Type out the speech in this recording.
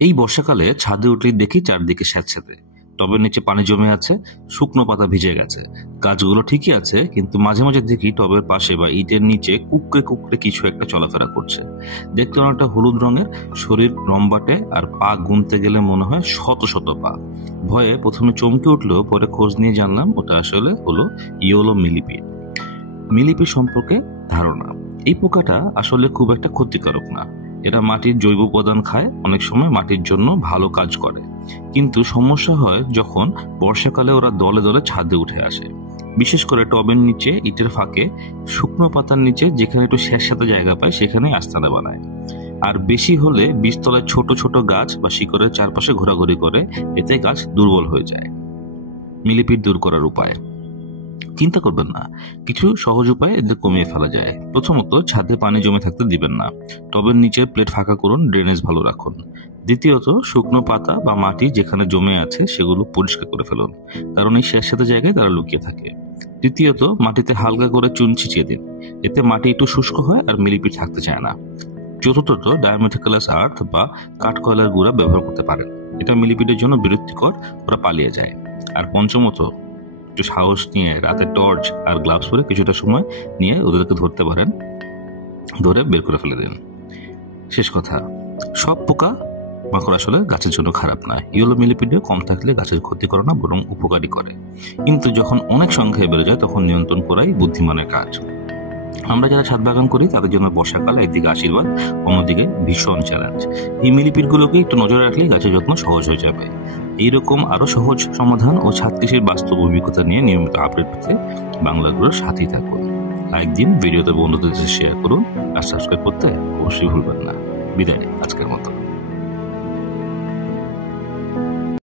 এই বর্ষাকালে ছাদে উঠলেই দেখি চারদিকে স্যাঁতস্যাঁতে। টবের নিচে পানি জমে আছে, শুকনো পাতা ভিজে গেছে। গাছগুলো ঠিকই আছে, কিন্তু মাঝে মাঝে দেখি টবের পাশে বা ইটের নিচে কুকড়ে কুকড়ে কিছু একটা চলাফেরা করছে। দেখতে অনেকটা হলুদ রঙের, শরীর লম্বাটে, আর পা গুনতে গেলে মনে হয় শত শত পা। ভয়ে প্রথমে চমকে উঠলেও পরে খোঁজ নিয়ে জানলাম ওটা আসলে হলো ইয়েলো মিলিপিড। মিলিপিড সম্পর্কে ধারণা: এই পোকাটা আসলে খুব একটা ক্ষতিকারক না। এরা মাটির জৈব উপাদান খায়, অনেক সময় মাটির জন্য ভালো কাজ করে। কিন্তু সমস্যা হয় যখন বর্ষাকালে ওরা দলে দলে ছাদে উঠে আসে, বিশেষ করে টবের নিচে, ইটের ফাঁকে, শুকনো পাতার নিচে যেখানে একটু স্যাঁতস্যাঁতে জায়গা পায় সেখানে আস্তানা বানায়। আর বেশি হলে বীজতলায় ছোট ছোট গাছ বা শিকড়ের চারপাশে ঘোরাঘুরি করে, এতে গাছ দুর্বল হয়ে যায়। মিলিপিড দূর করার উপায়: চিন্তা করবেন না, কিছু সহজ উপায়ে এদের কমিয়ে ফেলা যায়। প্রথমত, ছাদে পানি জমে থাকতে দিবেন না। টবের নিচের প্লেট ফাঁকা করুন, ড্রেনেজ ভালো রাখুন। দ্বিতীয়ত, শুকনো পাতা বা মাটি যেখানে জমে আছে সেগুলো পরিষ্কার করে ফেলুন, কারণ এই স্যাঁতস্যাঁতে জায়গায় তারা লুকিয়ে থাকে। তৃতীয়ত, মাটিতে হালকা করে চুন ছিটিয়ে দিন, এতে মাটি একটু শুষ্ক হয় আর মিলিপিড থাকতে চায় না। চতুর্থত, ডায়ামেথিক্যালাস আর্থ বা কাঠকয়লার গুঁড়া ব্যবহার করতে পারেন, এটা মিলিপিডের জন্য বিরক্তিকর, ওরা পালিয়ে যায়। আর পঞ্চমত, একটু সাহস নিয়ে রাতে টর্চ আর গ্লাভস পরে কিছুটা সময় নিয়ে ওদেরকে ধরতে পারেন, ধরে বের করে ফেলে দিন। শেষ কথা, সব পোকা মাকড় আসলে গাছের জন্য খারাপ না। ইয়েলো মিলিপিডে কম থাকলে গাছের ক্ষতি করে না, বরং উপকারী করে। কিন্তু যখন অনেক সংখ্যায় বেড়ে যায় তখন নিয়ন্ত্রণ করাই বুদ্ধিমানের কাজ। আমরা যারা ছাদ বাগান করি তাদের জন্য বর্ষাকালে একদিকে আশীর্বাদ, অন্যদিকে ভীষণ চ্যালেঞ্জ। এই মিলিপিডগুলোকে একটু নজরে রাখলেই গাছের যত্ন সহজ হয়ে যাবে। এইরকম আরো সহজ সমাধান ও ছাদ কৃষির বাস্তব অভিজ্ঞতা নিয়ে নিয়মিত আপডেট পেতে বাংলাগুলোর সাথেই থাকুন। লাইক দিন, ভিডিওতে বন্ধুদের শেয়ার করুন, আর সাবস্ক্রাইব করতে অবশ্যই ভুলবেন না। বিদায় আজকের মতো।